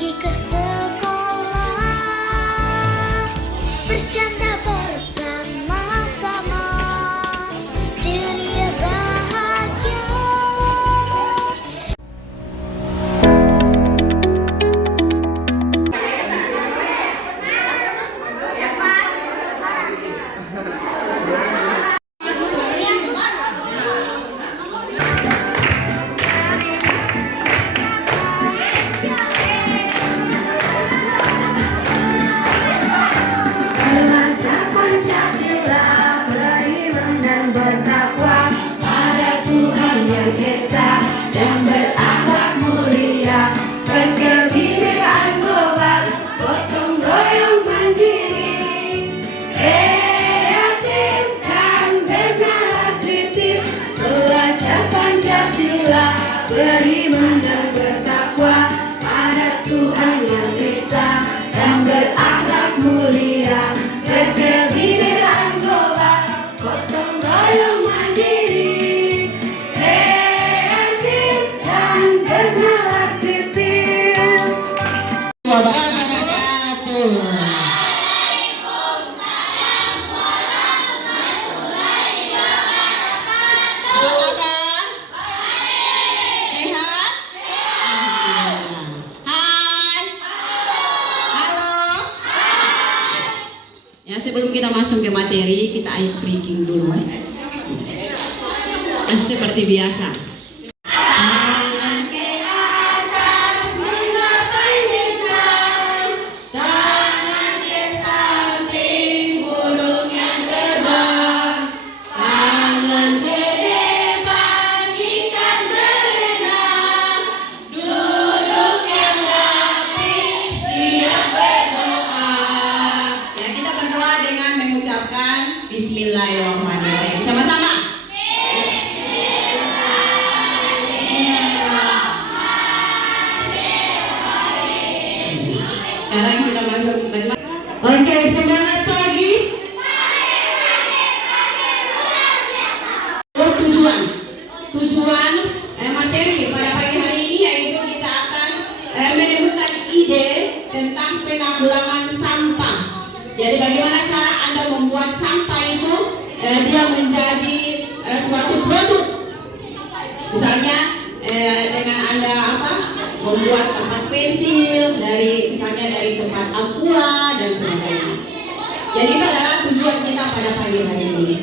pergi ke sekolah, bercanda bersama-sama, ceria bahagia. Beriman dan bertakwa pada Tuhan yang Esa dan berakhlak mulia, berkebudayaan global, gotong royong mandiri, kreatif dan bernalar kritis. Wabarakatuh. Ya, sebelum kita masuk ke materi, kita ice breaking dulu. Seperti biasa. Bismillahirrahmanirrahim. Sama-sama. Sekarang kita masuk. Oke, semangat pagi. Tujuan materi pada pagi hari ini yaitu kita akan menemukan ide tentang penanggulangan sampah. Jadi bagaimana cara Anda membuat sampah itu dia menjadi suatu produk. Misalnya dengan Anda membuat tempat pensil dari misalnya dari tempat aqua dan sebagainya. Jadi itu adalah tujuan kita pada pagi hari ini.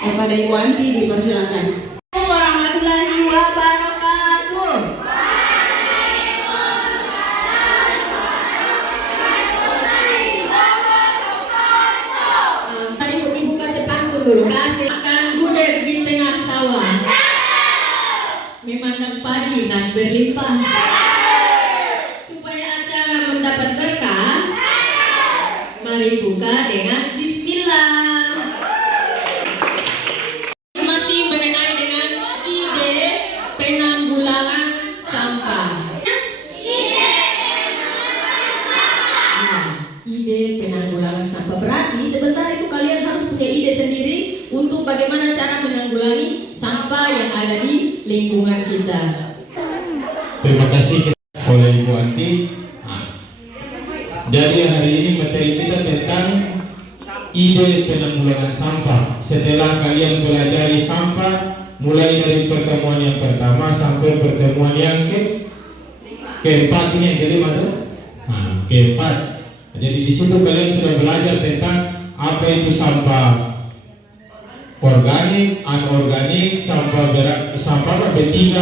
Kepada Ibu Anti dipersilakan. Warahmatullahi wabarakatuh. Tadi ibu kasih pantun dulu. Kasih akan gudeg di tengah sawah, memandang padi nan berlimpah. Supaya acara mendapat berkah, mari buka dengan Bismillah. Masih mengenai dengan ide penanggulangan sampah. Ide penanggulangan sampah berarti sebentar itu kalian harus punya ide sendiri untuk bagaimana cara menanggulangi sampah yang ada di lingkungan kita. Terima kasih oleh Ibu Anti. Jadi hari ini materi kita tentang ide penanggulangan sampah. Setelah kalian pelajari sampah mulai dari pertemuan yang pertama sampai pertemuan yang keempat, ini yang kelima tuh. Keempat. Jadi di situ kalian sudah belajar tentang apa itu sampah organik, anorganik, sampah B3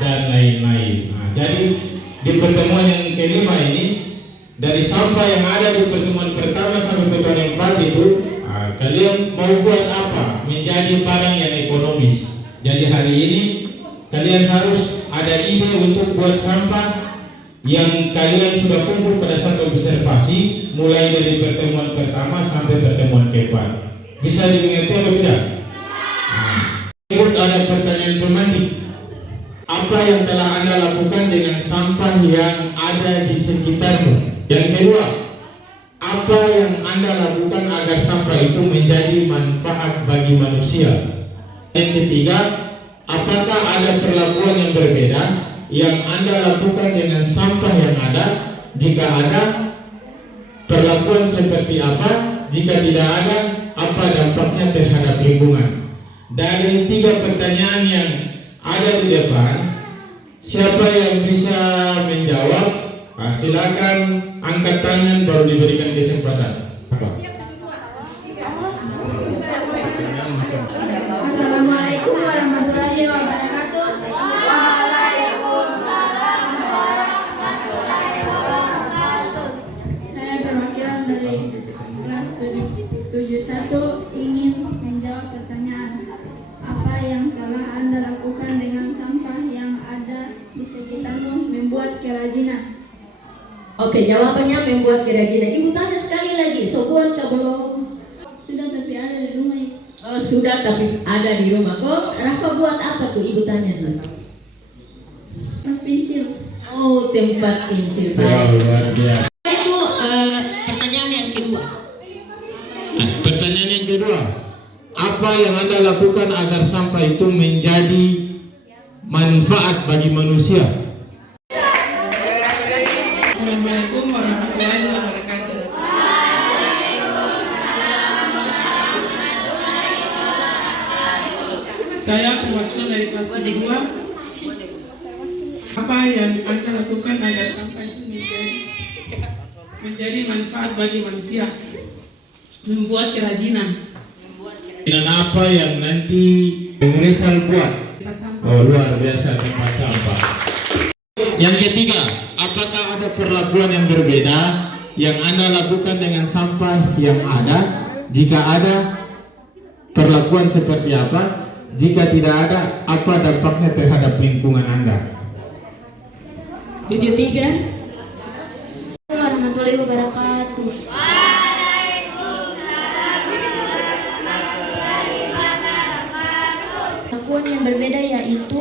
dan lain-lain. Jadi di pertemuan yang kelima ini, dari sampah yang ada di pertemuan pertama sampai pertemuan yang keempat itu, kalian mau buat apa menjadi barang yang ekonomis. Jadi hari ini kalian harus ada ide untuk buat sampah yang kalian sudah kumpul pada saat observasi mulai dari pertemuan pertama sampai pertemuan keempat. Bisa dimengerti atau tidak? Ikut ada pertanyaan pematik. Apa yang telah Anda lakukan dengan sampah yang ada di sekitarmu? Yang kedua, apa yang Anda lakukan agar sampah itu menjadi manfaat bagi manusia? Yang ketiga, apakah ada perlakuan yang berbeda yang Anda lakukan dengan sampah yang ada Jika ada, perlakuan seperti apa? Jika tidak ada, apa dampaknya terhadap lingkungan? Dari 3 pertanyaan yang ada di depan, siapa yang bisa menjawab? Silakan angkat tangan baru diberikan kesempatan. Assalamualaikum warahmatullahi wabarakatuh. Waalaikumsalam warahmatullahi wabarakatuh. Saya perwakilan dari kelas 71 ingin menjawab pertanyaan. Apa yang telah Anda lakukan dengan sampah yang ada di sekitarmu membuat kerajinan? Oke, jawabannya membuat kerajinan. Ibu tanya sekali lagi, so buat kah belum? Sudah tapi ada di rumah. Oh, sudah tapi ada di rumah. Kok Rafa buat apa tuh? Ibu tanya tuh. Mas pensil. Oh, tempat pensil. Wow, luar biasa. Itu pertanyaan yang kedua. Pertanyaan yang kedua, apa yang Anda lakukan agar sampah itu menjadi manfaat bagi manusia? Assalamualaikum warahmatullahi wabarakatuh. Saya perwakilan dari kelas 2. Apa yang Anda lakukan agar sampah itu menjadi manfaat bagi manusia? Membuat kerajinan. Dan apa yang nanti Rizal buat? Oh, luar biasa, tempat sampah. Yang ketiga, apakah ada perlakuan yang berbeda yang Anda lakukan dengan sampah yang ada? Jika ada, perlakuan seperti apa? Jika tidak ada, apa dampaknya terhadap lingkungan Anda? 73. Warahmatullahi wabarakatuh. Perlakuan yang berbeda yaitu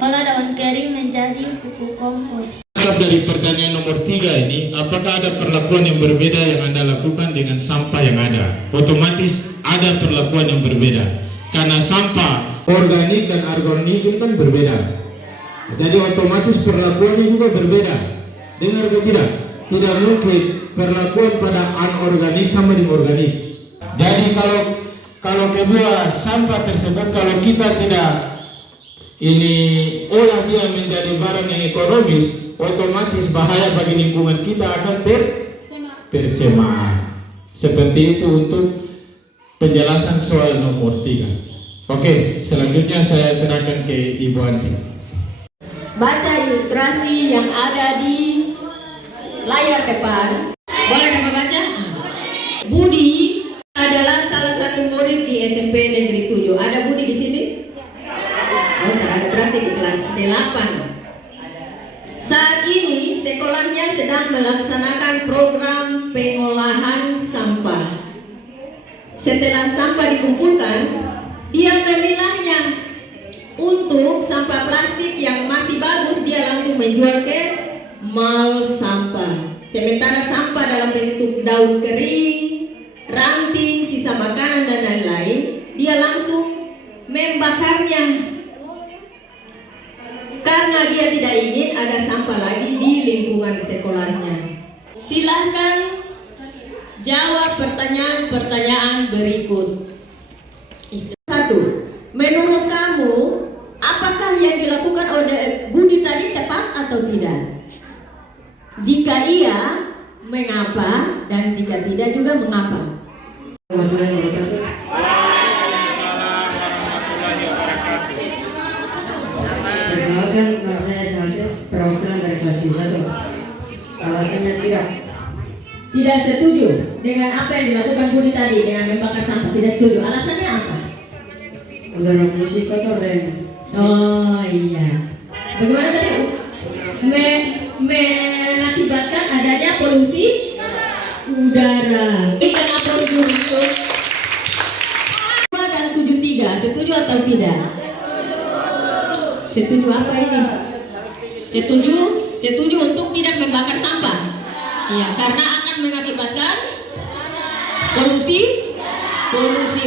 olah daun kering menjadi pupuk kompos. Dari pertanyaan nomor 3 ini, apakah ada perlakuan yang berbeda yang Anda lakukan dengan sampah yang ada? Otomatis ada perlakuan yang berbeda, karena sampah organik dan anorganik ini kan berbeda. Jadi otomatis perlakuannya juga berbeda. Dengar atau tidak? Tidak mungkin perlakuan pada anorganik sama dengan organik. Jadi kalau kedua sampah tersebut, kalau kita tidak ini olah dia menjadi barang yang ekonomis, otomatis bahaya bagi lingkungan kita akan tercemar. Seperti itu untuk penjelasan soal nomor 3. Oke, selanjutnya saya serahkan ke Ibu Anti. Baca ilustrasi yang ada di layar depan. Boleh dapat baca? Budi adalah salah satu murid di SMP Negeri 7. Ada Budi di sini? Oh, tak ada, berarti di kelas 8. Saat ini sekolahnya sedang melaksanakan program pengolahan sampah. Setelah sampah dikumpulkan, dia memilahnya. Untuk sampah plastik yang masih bagus, dia langsung menjual ke mal sampah. Sementara sampah dalam bentuk daun kering, ranting, sisa makanan dan lain-lain, dia langsung membakarnya. Karena dia tidak ingin ada sampah lagi di lingkungan sekolahnya. Silahkan jawab pertanyaan-pertanyaan berikut. 1. Menurut kamu, apakah yang dilakukan oleh Budi tadi tepat atau tidak? Jika iya, mengapa? Dan jika tidak juga mengapa? Perkenalkan, nama saya Saltif, perwakilan dari kelas 1. Alasannya tidak. Tidak setuju dengan apa yang dilakukan Budi tadi dengan membakar sampah. Tidak setuju. Alasannya apa? Udara polusi kotor dan Oh iya. Bagaimana tadi? Mengakibatkan adanya polusi udara. Ikan aplaus dulu. 2 dan 73. Setuju atau tidak? Setuju apa ini? Setuju untuk tidak membakar sampah. Iya, karena akan mengakibatkan polusi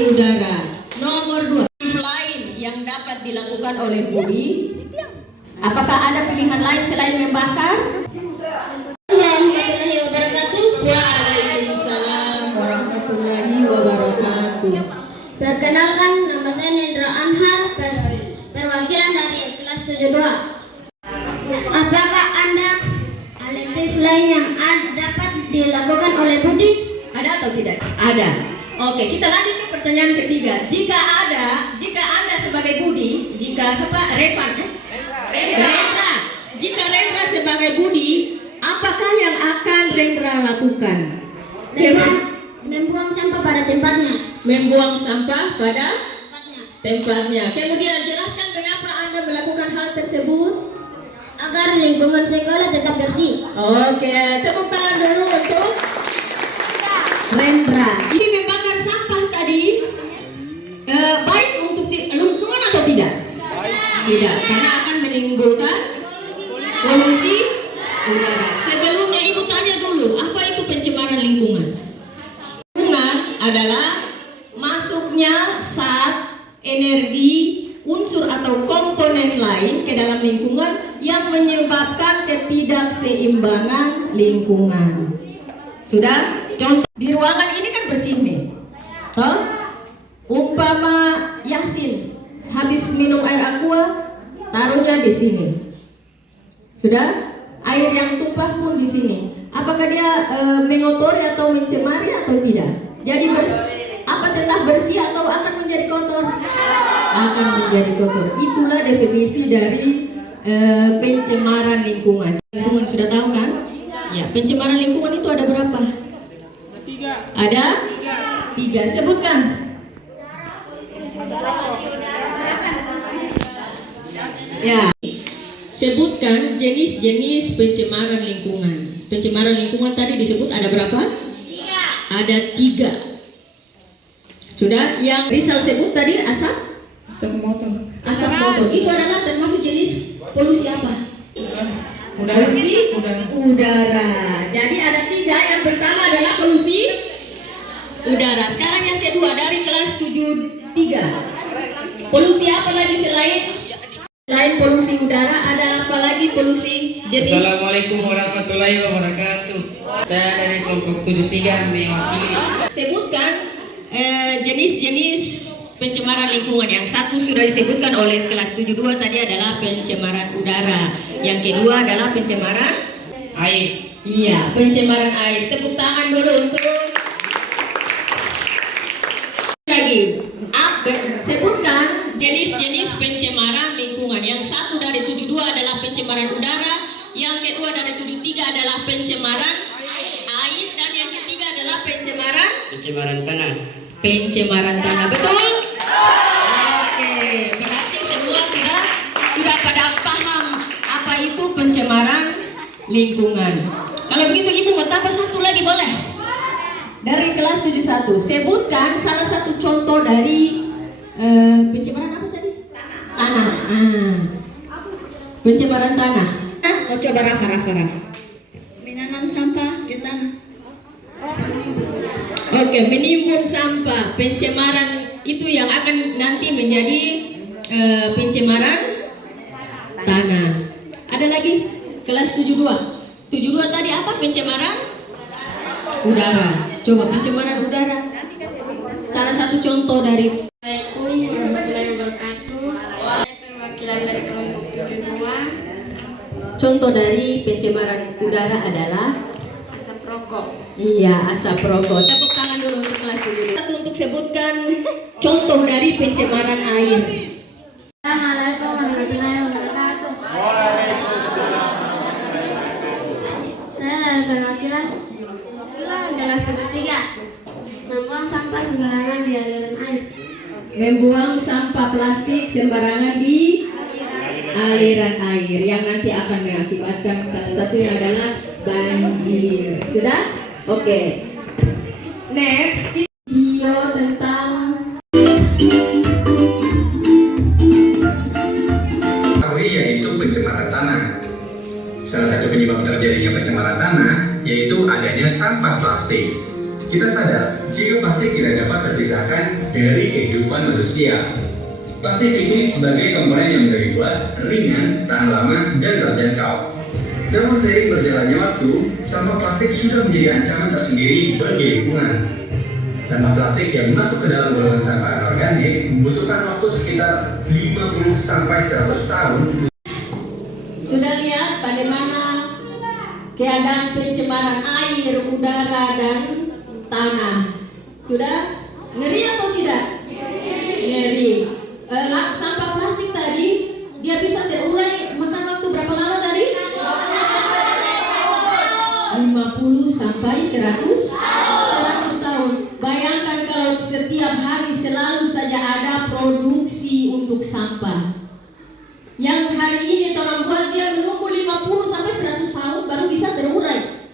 udara. Nomor 2. Lain yang dapat dilakukan oleh Budi, apakah ada pilihan lain selain membakar? Yang Perkenalkan, nama saya Nendra Anhar, perwakilan dari kelas 72. Apakah Anda ada tips lain yang dapat dilakukan oleh Budi? Ada atau tidak? Ada. Oke, kita lanjut ke pertanyaan ketiga. Jika Anda sebagai Budi, jika siapa? Rendra. Jika Rendra sebagai Budi, apakah yang akan Rendra lakukan? Membuang sampah pada tempatnya. Membuang sampah pada tempatnya. Kemudian jelaskan mengapa Anda melakukan hal tersebut. Agar lingkungan sekolah tetap bersih. Oke, tepuk tangan dulu untuk Rendra. Ini membakar sampah tadi baik untuk lingkungan atau tidak? Tidak, karena akan menimbulkan polusi udara. Sebelumnya Ibu tanya dulu, apa itu pencemaran lingkungan? Lingkungan adalah masuknya zat, energi, unsur atau komponen lain ke dalam lingkungan yang menyebabkan ketidakseimbangan lingkungan. Sudah? Contoh di ruangan ini kan bersih nih. Umpama Yasin habis minum air aqua, taruhnya di sini. Sudah? Air yang tumpah pun di sini. Apakah dia mengotori atau mencemari atau tidak? Jadi apa tetap bersih atau akan menjadi kotor? Akan menjadi kotor. Itulah definisi dari pencemaran lingkungan. Lingkungan sudah tahu kan? Ya, pencemaran lingkungan itu ada berapa? Ada 3. Sebutkan. Ya. Sebutkan jenis-jenis pencemaran lingkungan. Pencemaran lingkungan tadi disebut ada berapa? 3. Ada 3. Sudah? Yang Rizal sebut tadi asap motor. Asap motor. Itu adalah termasuk jenis polusi apa? Polusi udara. Jadi ada 3. Yang pertama adalah polusi udara. Sekarang yang kedua dari kelas 73. Polusi apa lagi selain polusi udara? Ada apa lagi polusi jenis? Assalamualaikum warahmatullahi wabarakatuh. Saya dari kelompok 73 mewakili. Sebutkan jenis-jenis pencemaran lingkungan. Yang satu sudah disebutkan oleh kelas 72 tadi adalah pencemaran udara. Yang kedua adalah pencemaran Air. Iya, pencemaran air. Tepuk tangan dulu untuk lagi. Sebutkan jenis-jenis pencemaran lingkungan. Yang satu dari 72 adalah pencemaran udara, yang kedua dari 73 adalah pencemaran air, dan yang ketiga adalah pencemaran tanah. Pencemaran tanah. Betul? Oke, berarti semua sudah pada paham apa itu pencemaran lingkungan. Kalau begitu Ibu mau tambah satu lagi boleh? Dari kelas 71, sebutkan salah satu contoh dari pencemaran apa tadi? Tanah. Pencemaran tanah. Mau coba Rafa. Menanam sampah ke tanah. Oke, menimbun sampah. Pencemaran itu yang akan nanti menjadi pencemaran tanah. Ada lagi? Kelas 72. 72 tadi apa? Pencemaran udara. Coba pencemaran udara. Salah satu contoh dari Assalamualaikum warahmatullahi wabarakatuh. Saya perwakilan dari kelompok 72. Contoh dari pencemaran udara adalah Asap rokok. iya, asap rokok. Tepuk tangan dulu untuk kelas 72. Satu untuk sebutkan contoh dari pencemaran air. Assalamualaikum warahmatullahi wabarakatuh. Saya dari perwakilan kelas 73. Membuang sampah sembarangan di aliran air. Membuang sampah plastik sembarangan di aliran air yang nanti akan mengakibatkan salah satunya adalah banjir. Sudah? Oke. Next, video tentang yaitu pencemaran tanah. Salah satu penyebab terjadinya pencemaran tanah yaitu adanya sampah plastik. Kita sadar jika plastik tidak dapat terpisahkan dari kehidupan manusia. Plastik itu sebagai komponen yang mudah dibuat, ringan, tahan lama, dan terjangkau. Namun seiring berjalannya waktu, sampah plastik sudah menjadi ancaman tersendiri bagi lingkungan. Sampah plastik yang masuk ke dalam golongan sampah anorganik membutuhkan waktu sekitar 50 sampai 100 tahun. Sudah lihat bagaimana keadaan pencemaran air, udara, dan tanah? Sudah? Ngeri atau tidak? Ngeri. Sampah plastik tadi dia bisa terurai makan waktu berapa lama tadi? 50 sampai 100 tahun. Bayangkan kalau setiap hari selalu saja ada produksi untuk sampah. Yang hari ini orang buat dia menunggu 50 sampai 100 tahun baru bisa terurai.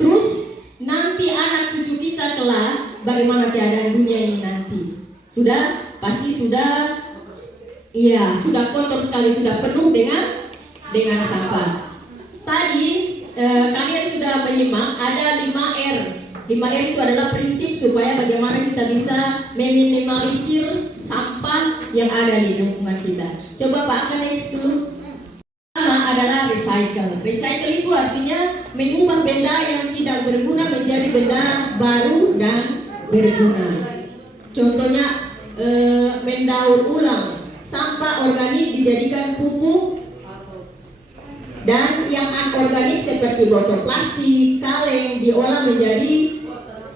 Terus nanti anak cucu kita kelak bagaimana keadaan dunia ini nanti? Sudah pasti sudah kotor sekali, sudah penuh dengan sampah. Tadi kalian sudah menyimak ada 5R. 5R itu adalah prinsip supaya bagaimana kita bisa meminimalisir sampah yang ada di lingkungan kita. Coba Pak akan next dulu. Pertama adalah recycle. Recycle itu artinya mengubah benda yang tidak berguna menjadi benda baru dan berguna. Contohnya mendaur ulang sampah organik dijadikan pupuk, dan yang anorganik seperti botol plastik, kaleng diolah menjadi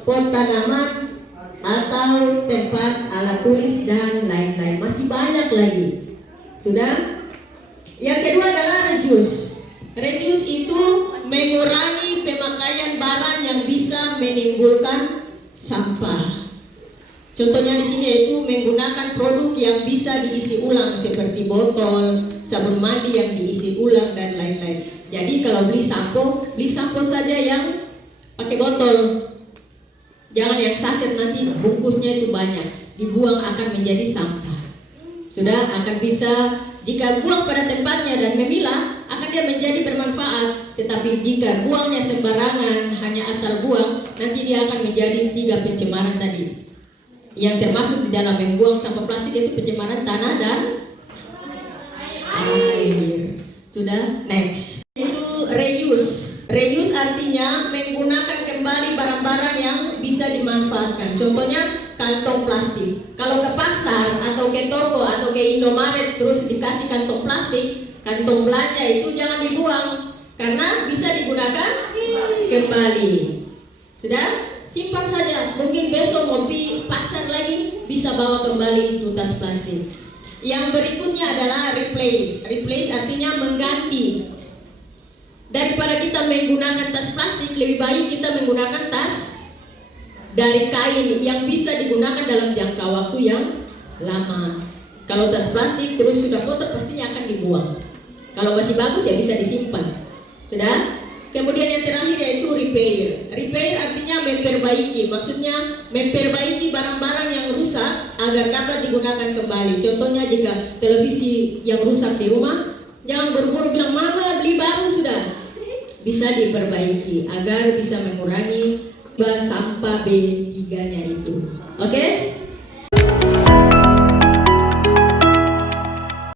pot tanaman atau tempat alat tulis dan lain-lain. Masih banyak lagi. Sudah? Yang kedua adalah reduce. Reduce itu mengurangi pemakaian barang yang bisa menimbulkan sampah. Contohnya di sini yaitu menggunakan produk yang bisa diisi ulang seperti botol, sabun mandi yang diisi ulang dan lain-lain. Jadi kalau beli sampo saja yang pakai botol. Jangan yang saset, nanti bungkusnya itu banyak, dibuang akan menjadi sampah. Sudah akan bisa jika buang pada tempatnya dan memilah akan dia menjadi bermanfaat. Tetapi jika buangnya sembarangan hanya asal buang, nanti dia akan menjadi 3 pencemaran tadi. Yang termasuk di dalam membuang sampah plastik itu pencemaran tanah dan air. Sudah, next. Itu reuse. Reuse artinya menggunakan kembali barang-barang yang bisa dimanfaatkan. Contohnya kantong plastik. Kalau ke pasar atau ke toko atau ke Indomaret terus dikasih kantong plastik, kantong belanja itu jangan dibuang karena bisa digunakan kembali. Sudah? Simpan saja. Mungkin besok mau pergi pasar lagi bisa bawa kembali itu tas plastik. Yang berikutnya adalah replace. Replace artinya mengganti. Daripada kita menggunakan tas plastik, lebih baik kita menggunakan tas dari kain yang bisa digunakan dalam jangka waktu yang lama. Kalau tas plastik terus sudah kotor pastinya akan dibuang. Kalau masih bagus ya bisa disimpan. Sudah? Kemudian yang terakhir yaitu repair. Repair artinya memperbaiki. Maksudnya memperbaiki barang-barang yang rusak agar dapat digunakan kembali. Contohnya jika televisi yang rusak di rumah, jangan buru-buru bilang mama beli baru sudah. Bisa diperbaiki agar bisa mengurangi sampah B3-nya itu. Oke?